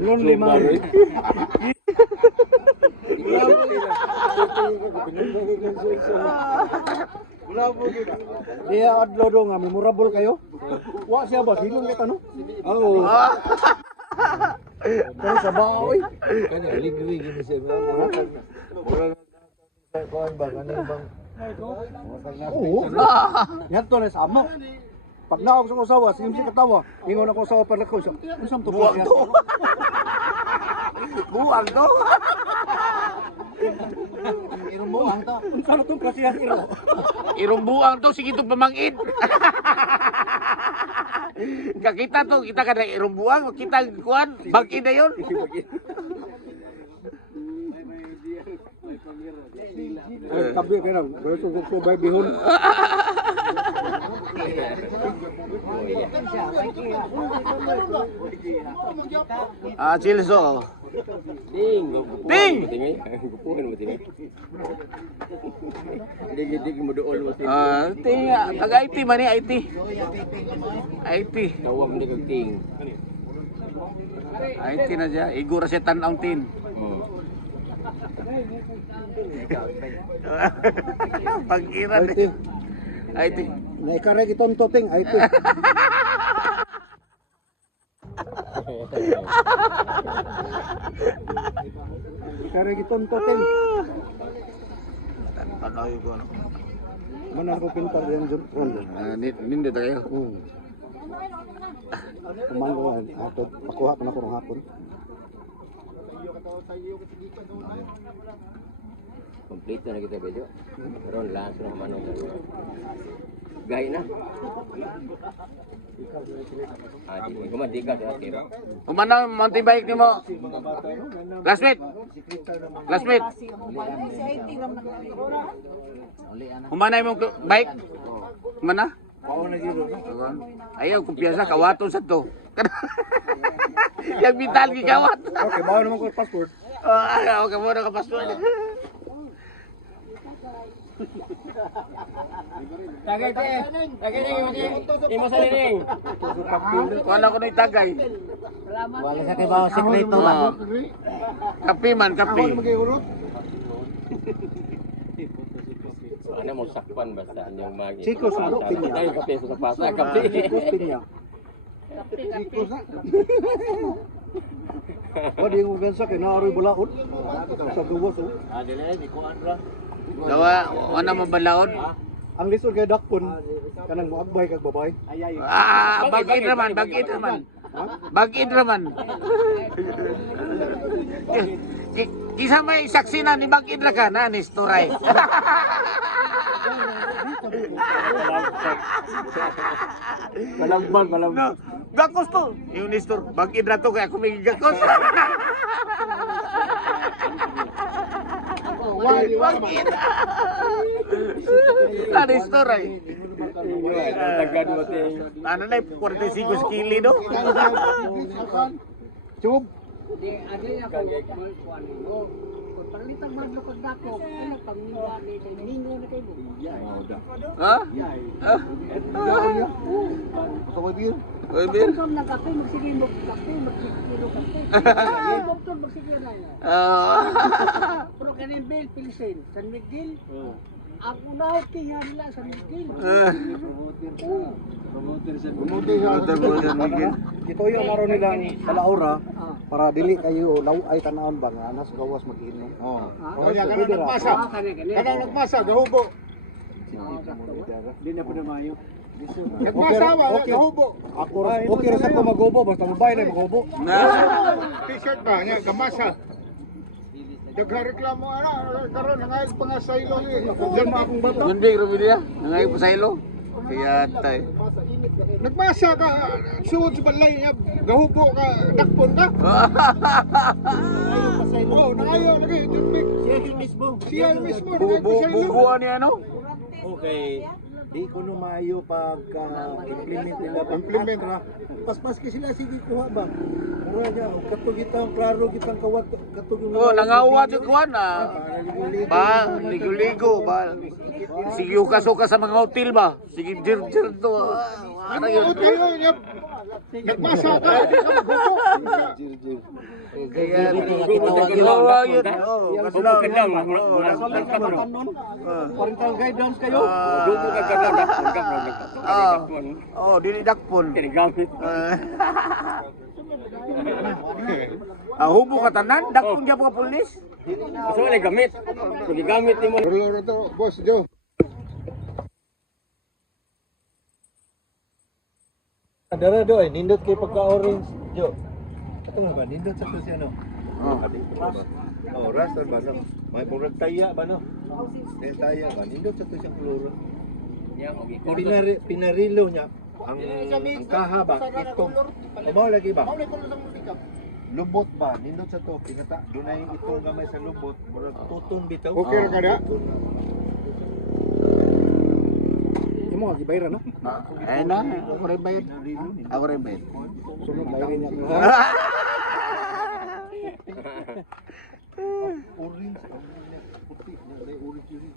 Lonely man. Dia adlo do nga memorable kayo. Wa siya ba silong kita no? Oo. Kaya sa baoy. Kanya ligri gini siya. Mura sa kuan ba kanang bang. Oo. Yato na sa amo. Pag naog sa usawa, sige si katawa. Ingon ako usawa para ko. Unsam to buwag to. Buang to. Irumbuang ta. Unsam to kasi ang iro. Irumbuang to sige to pamangit. Kakita to, kita kada irumbuang, kita kuan, bag-in na yun. Tabi ka na. Gusto ko bay bihon. Ah, Chilso. Ting. Ting! Gupuhan mo tingi. Digi mo dool mo tingi. Ah, ting, taga IT man ni IT. IT. Tawag ni kag ting. IT na siya, igura siya tanaw tin. Oh. Pag-iran IT. IT. Naikare kitong toting IT. Ikare kitong toting. Panoy ko ano. Mana ko pintar yan dyan. Nindot kayo. Kumain ko ato pakuha pa na ko ng hapon. Complete na kita video. Pero langsung na manong. Gay na. Di ko madiga sa tira. Umana mountain bike ni mo. Classmate. Classmate. Umana imong bike. Umana? Oo na giro. Ayaw kumpiyansa kawato sa to. Yang vital gigawat. Okay, bawa naman ko passport. Okay mo na kapastor. Tagay te. Tagay ni imo sa lining. Wala ko na itagay. Wala sa kay bawa sekreto ba? Kape man, kape. Magihurot. Ano mo sakpan basta yung magi. Chico sa pinya. Dahil kape sa pasa kape. Chico pinya. Chico sa. Wala yung gansa kay naaroy bulaod. Sa duwas oh. Dili di ko andra. Dawa, wala mo balaod? Ang lisod kay dakpon kanang moagbay kag babay. Bagid raman, bagid raman. Bagid raman. Kisa may saksi na ni Bagid ra ka na ni Storay. Malambal. No, gakos to. Yung Nestor, Bagid ra to kaya ako may gakos. Bagid. Na Nestor ay. Tagad mo ting. Ano na 45 kilo no? Chub. Ha? Sa ko dir. Oy, Bir. Pero kanin Bill, Pilisin, San Miguel. Ako na kaya nila San Miguel. Bumuti siya. Ito yung maro nilang kalaura para dili kayo laway tanawon ba nga anas gawas mag-inom. Oh. Kanya kana nagmasa. Kana nagmasa gahubo. Di na po na mayo. Nagmasa ba gahubo. Ako okay ra sa ko magubo basta mabay na magubo. T-shirt ba nya gamasa. Nagreklamo karon nga pangasaylo ni. Problema akong bato. Yun big Rubilia, nangay pa sa ilo. Kaya tay. Nagmasa ka, suod sa balay niya, gahubo ka, dakpon ka. Oo, nangayaw lagi, toothpick. Siya yung mismo, Bubuan niya no? Okay. Di ko no maayo pag-implement nila. Implement ra. Paspas kasi sila, sige kuha ba? Mura niya, katog itang, klaro kitang kawat, katog yung... Oh, nangawa yung kuwan ba, ligo-ligo ba. Sige ukas-ukas sa mga hotel ba. Sige jir-jir to. Ano yun? Nagmasa ka. Kaya ginawa yun. Bukod lang, Parental guidance kayo. Dili dakpon. Gamit. Hubo ka tanan, dakpon dyan mga pulis. Gusto mo na gamit. Pag gamit mo. Loro to, Boss Joe. Dara do ay nindot kay pagka-orange, Jo. Ato nga ba nindot sa to si ano? Ras ba no? May murag taya ba no? May taya ba nindot sa to siyang kloro. Pinarilo niya ang kaha ba itong mo lagi ba? Lubot ba nindot sa to pinata dunay itong gamay sa lubot murag tuton bitaw. Okay ra kada. Imo gibayra no? Eh na, ako rin bayad. Ako rin bayad. Sunod lain niya. Orange, puti, orange yun.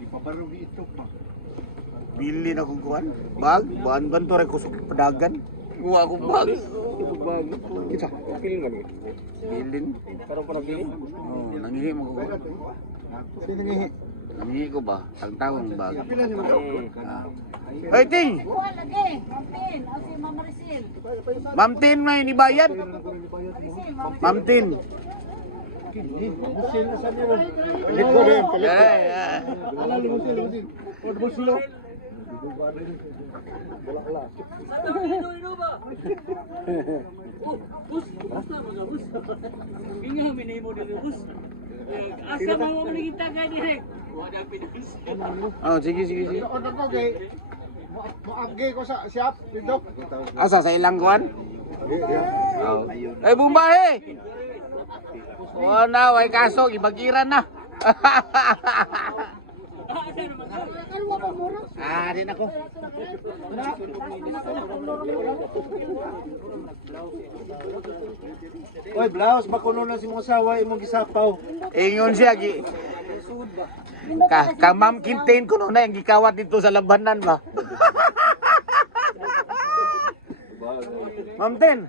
Di pa baro itok ba? Bili na kong kuhan. Bag, buwan to rin kusok padagan. Kuha akong bag. Kita. Pilin man. Bilin. Karon pa nabili. Nangihi mo ko. Sino ngihi? Nangihi ko ba? Ang tawang bag. Pila ni mo? Ay, Ting! Buwan lagi. Mampin. O si Mama Risil. Ma'am Tin na inibayad. Risil, Mama Ma'am Tin. Musil na sa nila. Palit ko din, palit ko. Ala ni musil, musil. Od musulo. Asa mo mo naging tagay direk? Wala pinansin. Sige. Od ko kay moagge ko sa shop dito. Asa sa ilang kuhan? Ay, Bumbahe! Na, way kaso, ibagiran na. Din ako. Oy, blouse makuno na si mong asawa imong gisapaw. Ingon siya, ka Ma'am Kintain ko na yung gikawat dito sa labanan ba? Ma'am Tin,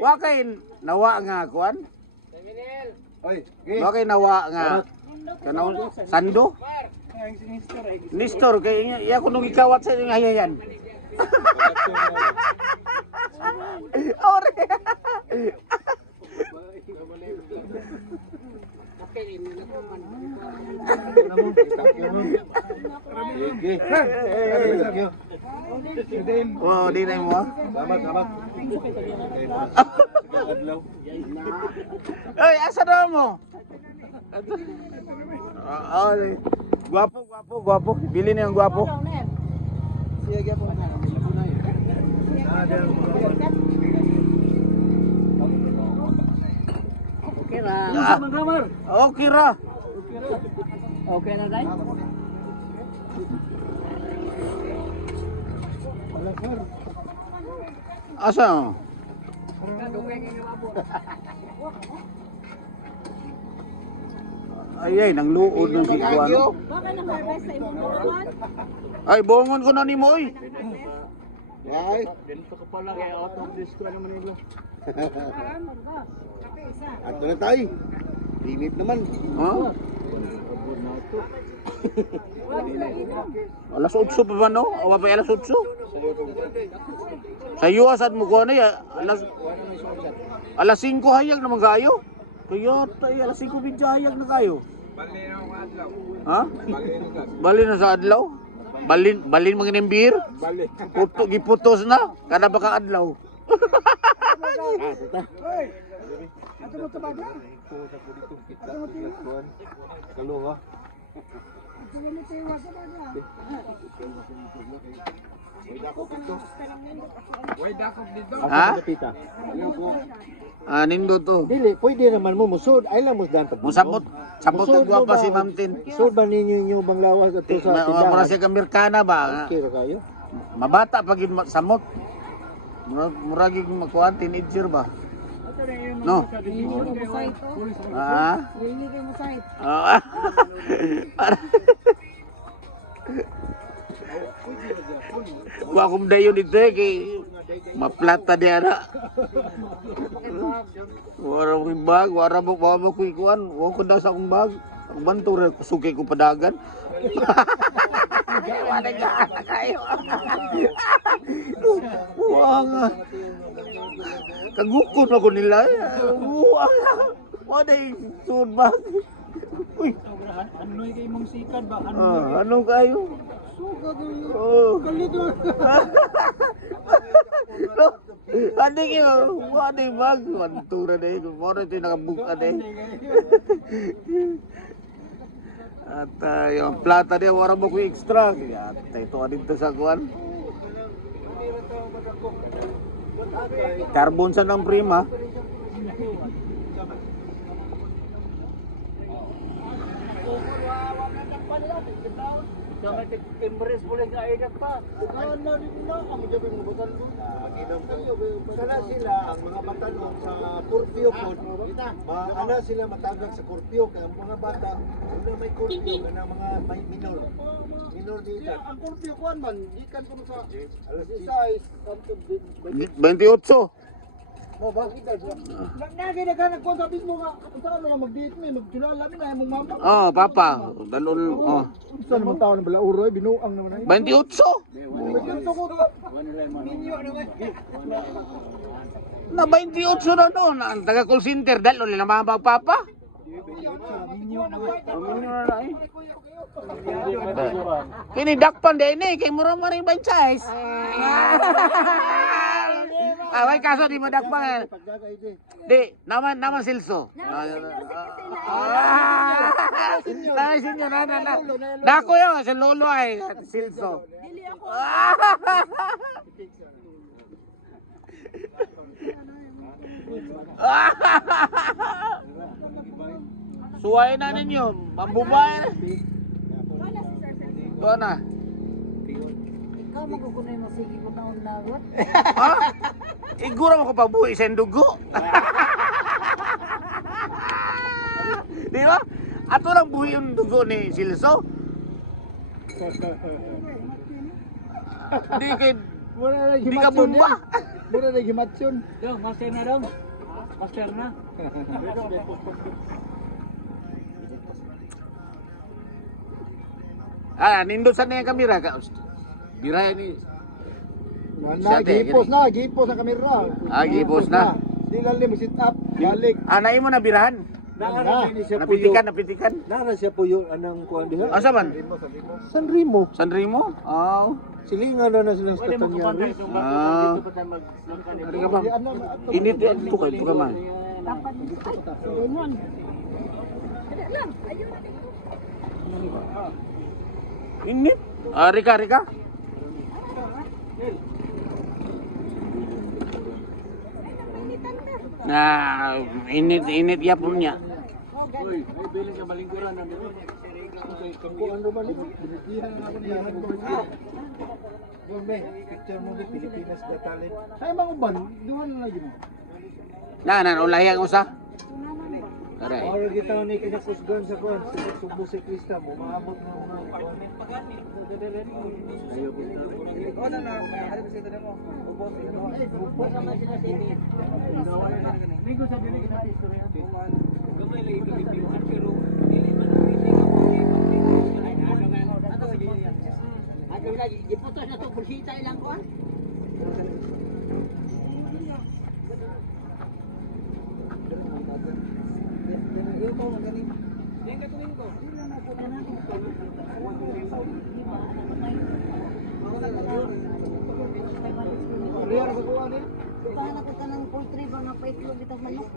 wakay nawa nga kuan? Oy, Wakay nawa nga kanaon sando? Nistor kay iya ko nung gikawat sa inyong hayayan. Ore. Oh, di na mo. Salamat. Ay, asa na mo? Guwapo. Bili na yung guwapo. Siya gyapon. Okay ra. Okay ra. Okay na dai? Asa? Ay, nang luod ng si Juan. Baka nang harvest sa imong buwan. Ay, bongon ko na ni mo oy. Ay, Dito ka pala kay out of this ko naman ilo. ato na tayo. Limit naman. Ha? Alas 8 pa ba no? Awa pa alas 8? Sa iyo asad mo ko na ya. Alas 5 hayag naman kayo. Kaya tayo alas 5 bidya hayag na kayo. Ha? Bali na sa adlaw? Balin mga nimbir? Giputos na. Kada ba ka adlaw? Kalunga. Ha? Nindo to. Dili, pwede naman mo musod. Ay lang musdan pag. Musabot. Sabot ang guwapa si Ma'am Tin. Musod ba ninyo yung banglawas at sa Mura tindahan? siya kamerkana ba? Kira kayo? Mabata pag samot. Muragi makuha teenager ba? No. Ah. Ah. Wa kum dayon dito kay Maplata dia na. Wala ko yung bag, wala mo ko ikuan. Wala ko na sa akong bag. Ang banto rin, suki ko padagan. Wala ka kayo. Wala nga. Kagukon ako nila. Wala nga. Wala yung suod bag. Uy. Ano yung kayo mong sikat ba? Ano kayo? Oh. Ano kayo? Wala yung bag. Wantura na yun. Wala ito yung nakabuka na yun. At yung plata niya, wala mo ko extra. At ito dito sa kuwan. Carbon sa ng prima. Embrace boleh nggak enak pak? Sana sila ang mga bata noon sa curfew po. Ana sila matagag sa curfew kaya ang mga bata wala may curfew kana mga may minor. Minor dito. Ang curfew kuan man gikan kuno sa alas 16 28. mo ba kita lagi na kana kuan sa mo nga unsa na mag-date me magtulala mi na imong mama. Oh, papa. Dalol. Oh. Unsa naman taon bala uroy binuang naman ay. 28. Na 28 na doon. Ang taga call center. Dalol na mga papa. Kini dakpan din eh. Kay mura maring by choice. May kaso di mo dakpan. Di, naman Silso. Naman sinyo na. Dako yun, si Lolo ay Silso. Dili ako. Suway na ninyo, mambubay na. Doon na. Ikaw magkukunay mo sige ko na unawat. Ha? Igura mo ko pabuhi sa dugo. Di ba? Ato lang buhi yung dugo ni Silso. Di ka bumba. Mura na gimatsyon. Dong, master na dong. Master na. Nindot sa na yung kamera ka. Bira ni. Gipos na kamera. Gipos na. Di lalim sit up, balik. Anay mo na birahan. Napitikan. Nara siya po yung anang kuan diha. Asa man? San Remo. San Remo? Oh. Silingan na silang sa Tanyari. Ari ka ba? Init yan ito kayo ka man. Dapat mo ay. Lemon. Dali lang. Ayun. Init. Rika. Init ya punya. Uy, ay bilin sa balingkuran na dito. Kuan ro balik. Binitihan na ako niyan ko. Gombe, picture mo di Pilipinas Got Talent. Ay mga uban, duhan na lagi mo. Nan ulayang usa. Aray. Ora kita ni kinakusgan sa kuan, sa Subo si Krista mo maabot na mga kuan. Ayo ko na. Ano ba sila mo? Ubos ino. Ubos naman sila sini. Minggo sa dili kita istorya. Gamay lagi ka Pilipinas pero dili man Ato lagi iputos na to bursita ilang kuan. Paano ko tanang poultry ba nga paitlog bitag manok?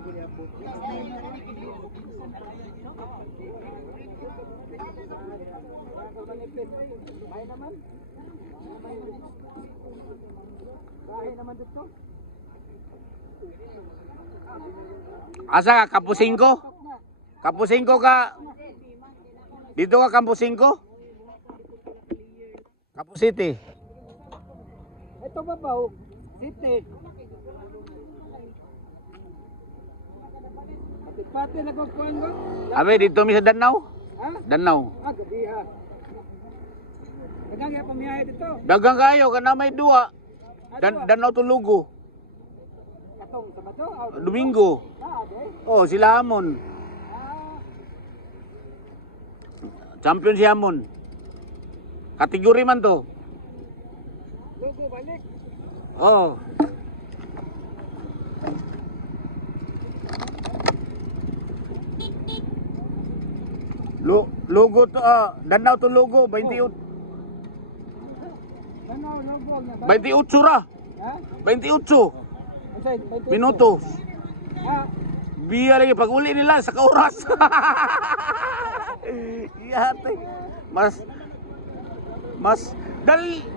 Asa ka Kapusingko? Kapusingko ka. Dito ka Kapusingko? Kapu City. ito ba ba? City. Pati na ko kuan ba? Abe dito mi sa Danau. Ha? Danau. Gabi ha. Dagang ya pamiyahe dito. Dagang kayo kana may duwa. Danau Tulugo. Katong Sabado, o Domingo. okay. Oh, sila Hamon. Champion si Hamon. Kategori man to. Lugo balik. Oh. Logo to, Danau Tulugo, 28. Ano buwag na ba? 28 ra. Ha? 28 Unsay? minutos. Ah, Biya lagi pag uli nila sa kauras. Yate. Mas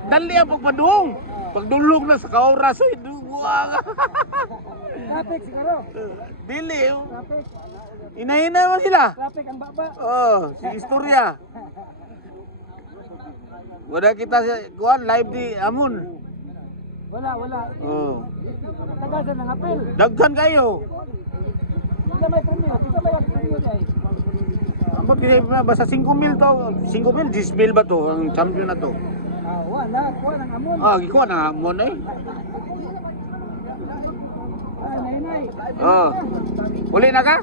dali ang pagpadung. Pagdulog na sa kauras, oy duwa. traffic siguro. Dili. Traffic. Inahina mo sila. Traffic ang baba. Oh, si istorya. Wala kita sa kuan live di Amon. Wala. Oh. Tagasan ng apel. Daghan kayo. Kita may premyo. Kita may premyo dai. Amo kini basta 5,000 to. 5,000 10,000 ba to ang champion na to? Ah, wala. Kuha ng amon. Ah, gikuha na Amon eh. Ay, nay. Oh. Uli na ka?